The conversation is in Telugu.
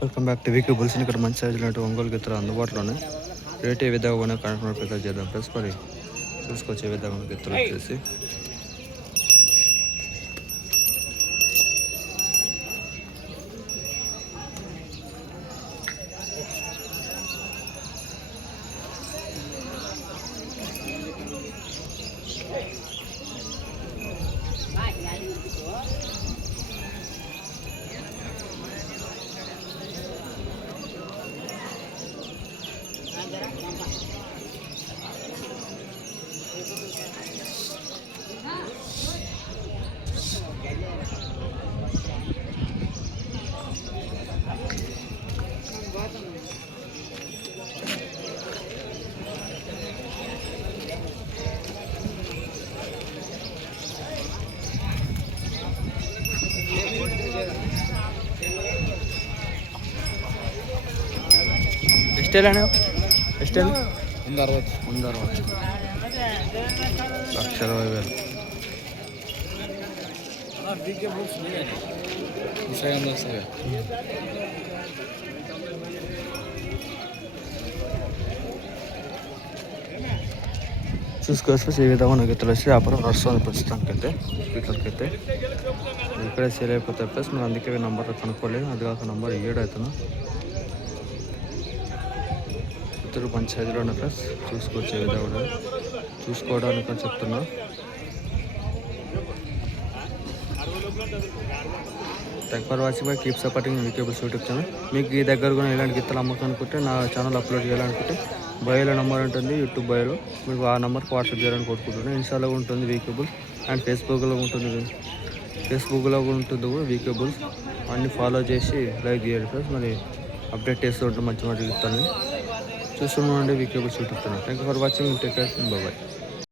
Welcome back to VK bulls. ఇక్కడ మంచి సైజులో ఒంగోలు గిత్తలు అందుబాటులోనే రేట్ ఏ విధంగా పోయినా కన్ఫర్మ్ ప్రిపేర్ చేద్దాం ప్లస్ మరి చూసుకొచ్చే విధంగా గిత్తలు వచ్చేసి ಎಷ್ಟೆಲ್ಲ ಎಷ್ಟೆಲ್ಲ 160 160 చూసుకోవచ్చు. ఈ విధంగా నాకు తెలిసి వ్యాపారం నడుస్తుంది ప్రస్తుతానికైతే వీటికైతే ఇక్కడే సేల్ అయిపోతాయి. ప్లస్ మనం అందుకే నంబర్ కనుక్కోలేదు. అది కాక నంబర్ 7 అవుతున్నా ఇద్దరు మంచి సైజులో ఉన్న ప్లస్ చూసుకోవచ్చు. ఈ విధంగా చూసుకోవడానికి అని చెప్తున్నా. Thank for watching. Bye keep supporting వీకేబుల్స్ యూట్యూబ్ ఛానల్. మీకు ఈ దగ్గర కూడా ఇలాంటి గిత్తలు అమ్ముకోనుకుంటే నా ఛానల్ అప్లోడ్ చేయాలనుకుంటే బయోలో నెంబర్ ఉంటుంది, యూట్యూబ్ బయోలో. మీకు ఆ నెంబర్కి వాట్సాప్ చేయాలని కోరుకుంటున్నాను. ఇన్స్టాలో ఉంటుంది వీకేబుల్స్ అండ్ ఫేస్బుక్లో ఉంటుంది కూడా వీకేబుల్స్. అన్నీ ఫాలో చేసి లైక్ చేయండి ఫ్రెండ్స్. మరి అప్డేట్ చేస్తూ ఉంటాం మంచి గిత్తాలని చూస్తున్నామండి వీకేబుల్స్ YouTube channel. Thank for watching. Take care. Bye.